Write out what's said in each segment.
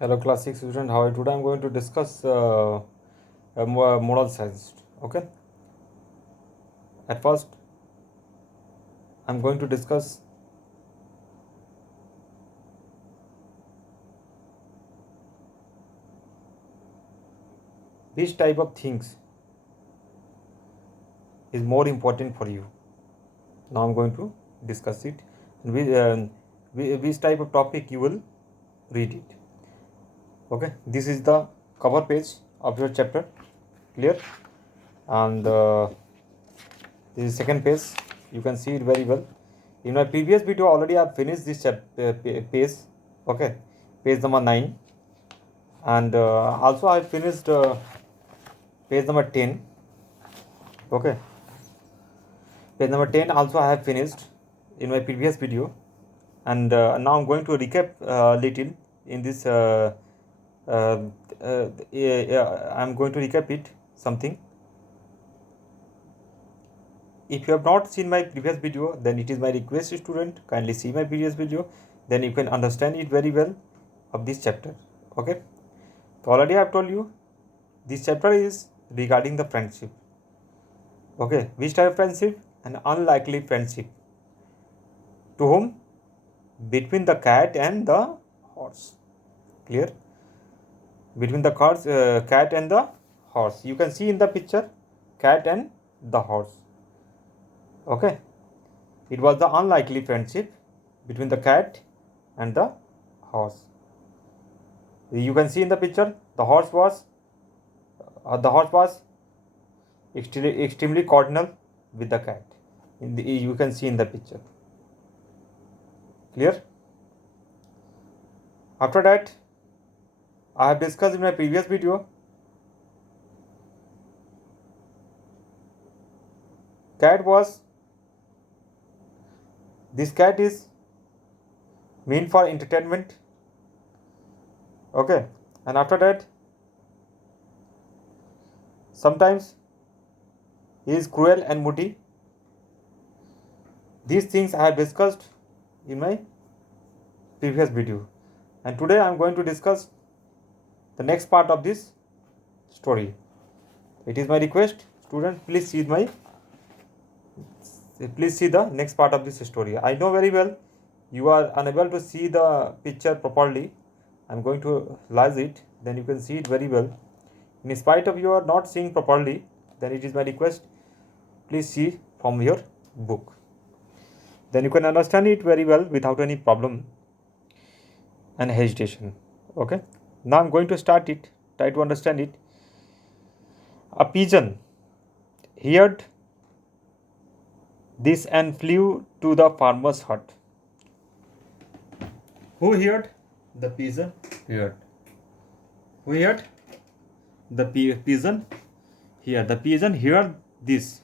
Hello, class 6 student. How are you today? I'm going to discuss moral science. Okay. At first, I'm going to discuss which type of things is more important for you. Now I'm going to discuss it. And which type of topic you will read it. Okay. This is the cover page of your chapter. Clear? And this is second page. You can see it very well. In my previous video, already I've finished this page. Okay. Page number 9. And also I finished page number 10. Okay, page number 10 also I have finished in my previous video, and now I'm going to recap little in this I'm going to recap it something. If you have not seen my previous video, then it is my request, student, kindly see my previous video, then you can understand it very well of this chapter. Okay, so already I have told you this chapter is regarding the friendship. Okay, which type of friendship? An unlikely friendship. To whom? Between the cat and the horse. Clear? Between the cat and the horse. You can see in the picture cat and the horse. Okay. It was the unlikely friendship between the cat and the horse. You can see in the picture the horse was extremely cordial with the cat. You can see in the picture. Clear? After that, I have discussed in my previous video this cat is meant for entertainment. Okay, and after that sometimes he is cruel and moody. These things I have discussed in my previous video, and today I am going to discuss the next part of this story. It is my request, student, please see the next part of this story. I know very well you are unable to see the picture properly. I'm going to enlarge it, then you can see it very well. In spite of you are not seeing properly, then it is my request, please see from your book. Then you can understand it very well without any problem and hesitation. Okay, now I'm going to start it. Try to understand it. A pigeon heard this and flew to the farmer's hut. Who heard? The pigeon heard. Who heard? The pigeon here. The pigeon heard this.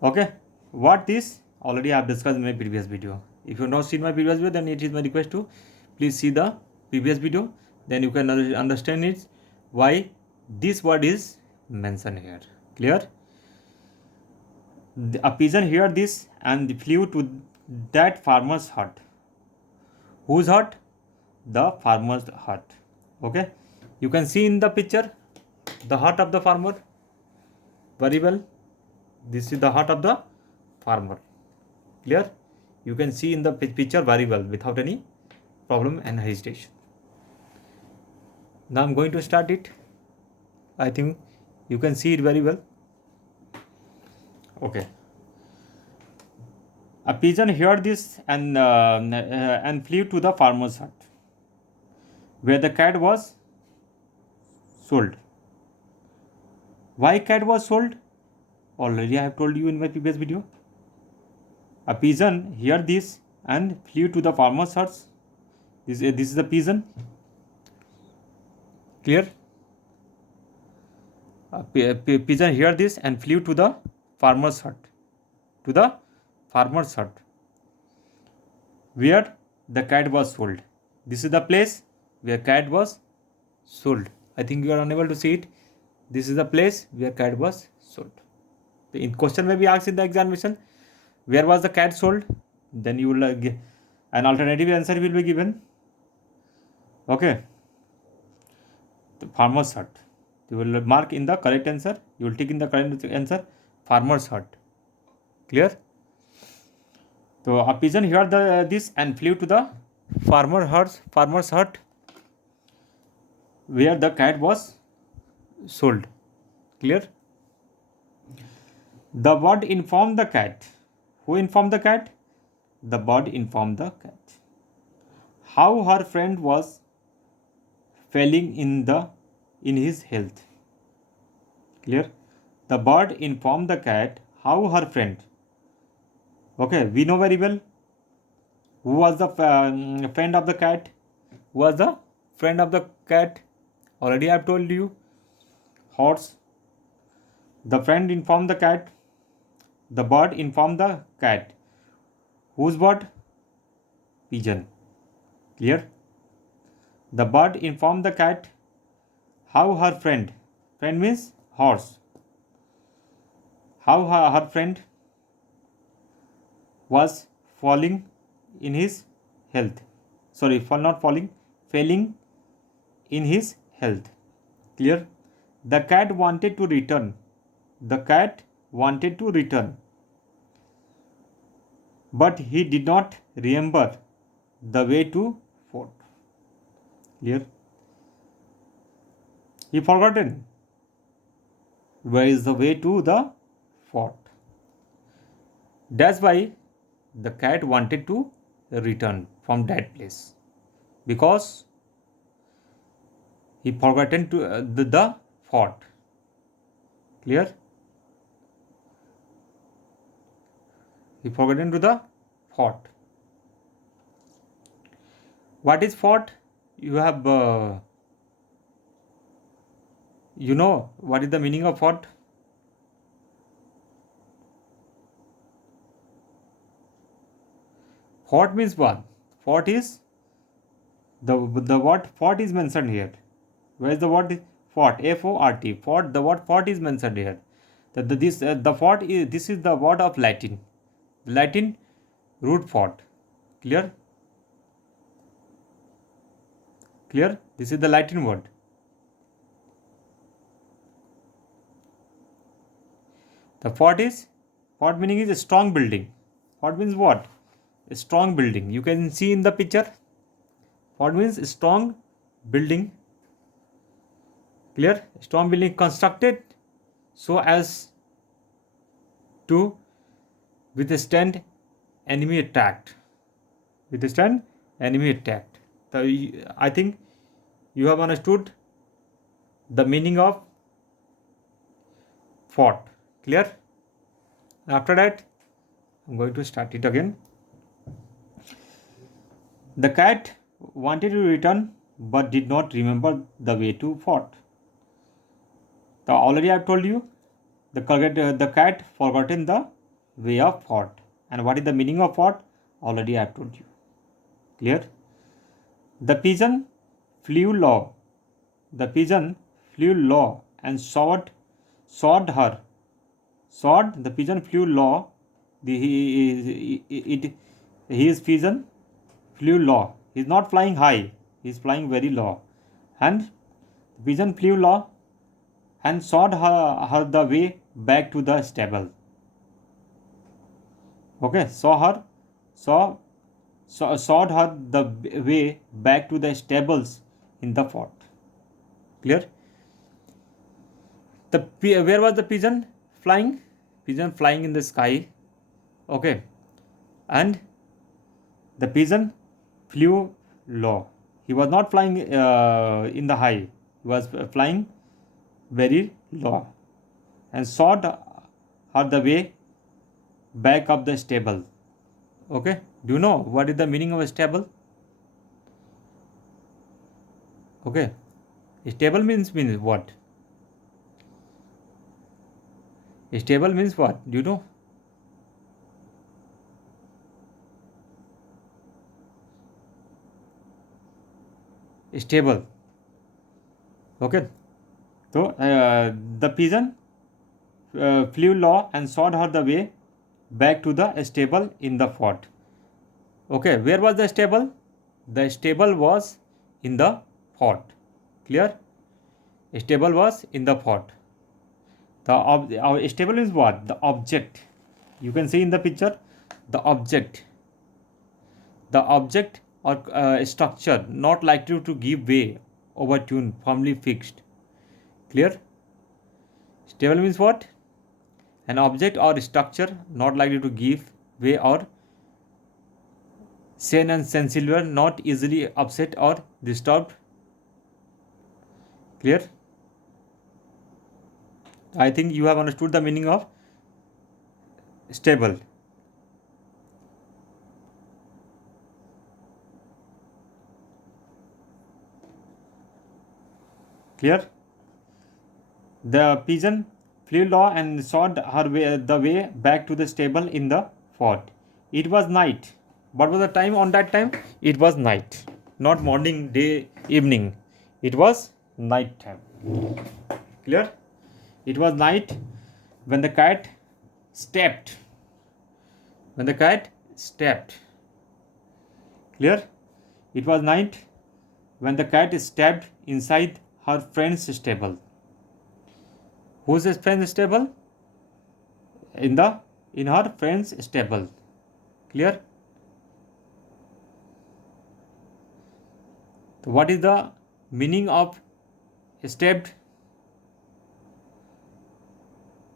Okay, what this? Already I have discussed in my previous video. If you have not seen my previous video, then it is my request to please see the previous video. Then you can understand it why this word is mentioned here. Clear? A pigeon heard this and flew to that farmer's hut. Whose hut? The farmer's hut. Okay, you can see in the picture the hut of the farmer very well. This is the hut of the farmer. Clear? You can see in the picture very well without any problem and hesitation. Now I'm going to start it. I think you can see it very well. Okay. A pigeon heard this and flew to the farmer's hut, where the cat was sold. Why cat was sold? Already I have told you in my previous video. A pigeon heard this and flew to the farmer's hut. This is the pigeon. Clear? A pigeon heard this and flew to the farmer's hut. To the farmer's hut, where the cat was sold. This is the place where cat was sold. I think you are unable to see it. This is the place where cat was sold. The question may be asked in the examination, where was the cat sold? Then you will give an alternative answer will be given. Okay, the farmer's hut. You will mark in the correct answer. You will tick in the correct answer. Farmer's hut. Clear? So a pigeon heard this and flew to the farmer's hut where the cat was sold. Clear? The bird informed the cat. Who informed the cat? The bird informed the cat how her friend was failing in his health. Clear? The bird informed the cat how her friend. Okay, we know very well who was the friend of the cat. Who was the friend of the cat? Already I have told you. Horse. The friend informed the cat. The bird informed the cat. Whose bird? Pigeon. Clear? The bird informed the cat how her friend means horse, how her friend was falling in his health. Sorry, not falling, failing in his health. Clear? The cat wanted to return. The cat wanted to return, but he did not remember the way to fort. Clear? He forgotten where is the way to the fort. That's why the cat wanted to return from that place, because he forgotten to the fort. Clear? He forgotten to the fort. What is fort? You have you know what is the meaning of fort? Fort means what? Fort is the what fort is mentioned here. Where is the word fort? F-O-R-T. Fort. The word fort is mentioned here. The fort is, this is the word of Latin. Latin root fort. Clear? Clear? This is the Latin word. The fort meaning is a strong building. Fort means what? A strong building. You can see in the picture. Fort means a strong building. Clear? Strong building constructed so as to withstand enemy attack. Withstand enemy attack. So I think you have understood the meaning of fort. Clear? After that, I'm going to start it again. The cat wanted to return but did not remember the way to fort. So already I have told you the cat forgotten the way of fort. And what is the meaning of fort? Already I have told you. Clear? The pigeon flew low. The pigeon flew low and sawed her. The pigeon flew low. His pigeon flew low. He is not flying high. He is flying very low. And the pigeon flew low and sawed her the way back to the stable. Okay, sawed her the way back to the stables in the fort. Clear? Where was the pigeon flying? Pigeon flying in the sky. Okay, and the pigeon flew low. He was not flying in the high. He was flying very low and sawed her the way back of the stable. Okay, do you know what is the meaning of a stable? Okay, stable means what? Stable means what? Do you know? Stable. Okay, so the pigeon flew low and sawed her the way back to the stable in the fort. Okay, where was the stable? The stable was in the fort. Clear? Stable was in the fort. The stable is what? The object. You can see in the picture the object. The object or structure not likely to give way, overtune, firmly fixed. Clear? Stable means what? An object or structure not likely to give way or sane and sensible, not easily upset or disturbed. Clear? I think you have understood the meaning of stable. Clear? The pigeon flew low and sought the way back to the stable in the fort. It was night. What was the time on that time? It was night. Not morning, day, evening. It was night time. Clear? It was night when the cat stepped. When the cat stepped. Clear? It was night when the cat stepped inside her friend's stable. Whose friend's stable? In her friend's stable. Clear? So what is the meaning of stepped?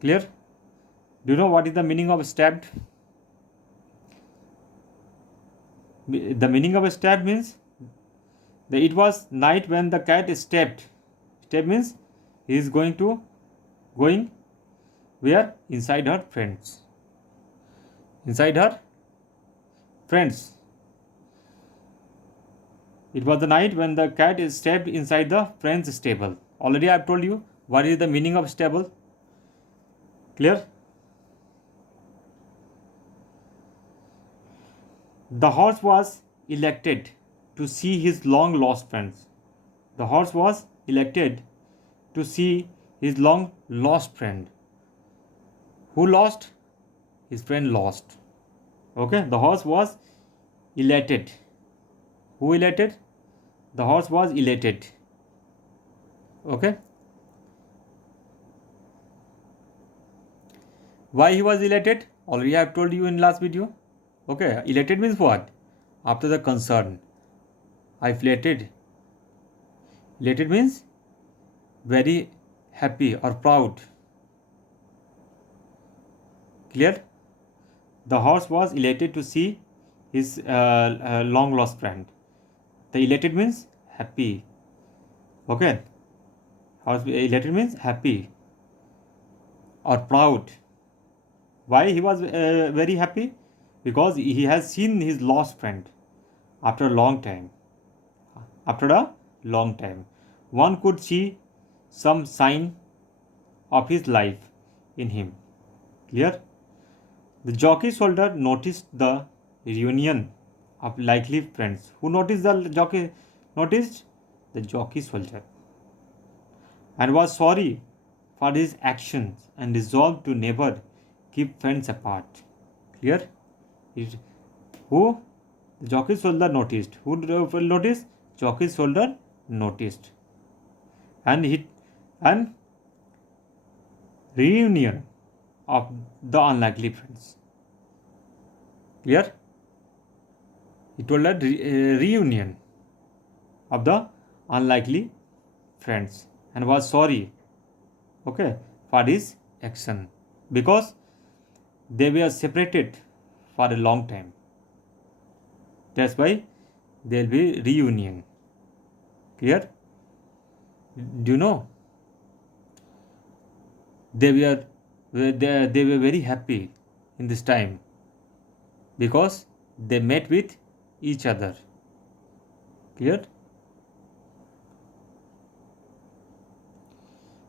Clear? Do you know what is the meaning of stabbed? The meaning of stabbed means that it was night when the cat stepped. Step means he is going where? Inside her friends. Inside her friends. It was the night when the cat stepped inside the friend's stable. Already I have told you what is the meaning of stable. Clear? The horse was elected to see his long lost friends. The horse was elected to see his long lost friend. Who lost? His friend lost. Okay, the horse was elated. Who elated? The horse was elated. Okay. Why he was elated? Already I have told you in last video. Okay, elated means what? After the concern. I flattered. Elated means very happy or proud. Clear? The horse was elated to see his long lost friend. The elated means happy. Okay. Horse elated means happy or proud. Why he was very happy? Because he has seen his lost friend after a long time. After a long time. One could see some sign of his life in him. Clear? The jockey's soldier noticed the reunion of likely friends. Who noticed the jockey? Noticed the jockey's soldier and was sorry for his actions and resolved to never keep friends apart. Clear? Who? The jockey's soldier noticed. Who noticed? Jockey's soldier noticed. And reunion of the unlikely friends. Clear? He told a reunion of the unlikely friends and was sorry, okay, for his action because they were separated for a long time. That's why there will be reunion. Clear? Do you know? They were very happy in this time because they met with each other. Clear?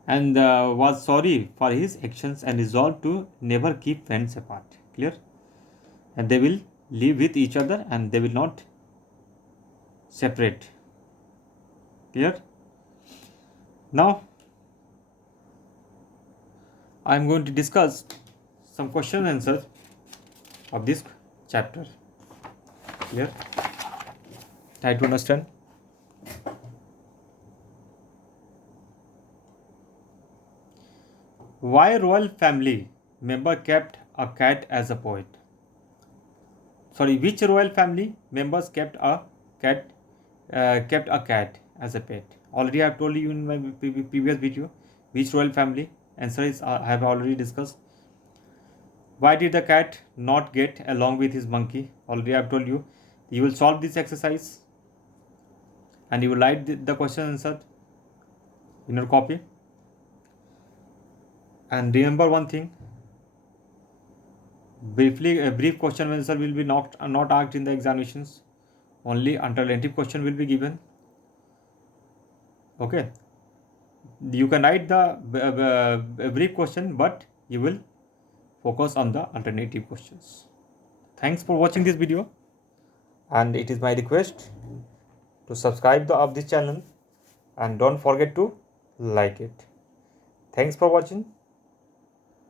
And was sorry for his actions and resolved to never keep friends apart. Clear? And they will live with each other and they will not separate. Clear? Now I am going to discuss some question and answers of this chapter. Clear? Try to understand. Why royal family member kept a cat as a pet? Sorry, which royal family members cat kept a cat as a pet? Already I have told you in my previous video which royal family. Answer is I have already discussed. Why did the cat not get along with his monkey? Already I have told you. You will solve this exercise and you will write the question answer in your copy. And remember one thing. Briefly, a brief question answer will be not asked in the examinations. Only alternative question will be given. Okay. You can write the brief question, but you will focus on the alternative questions. Thanks for watching this video, and it is my request to subscribe of this channel and don't forget to like it. Thanks for watching.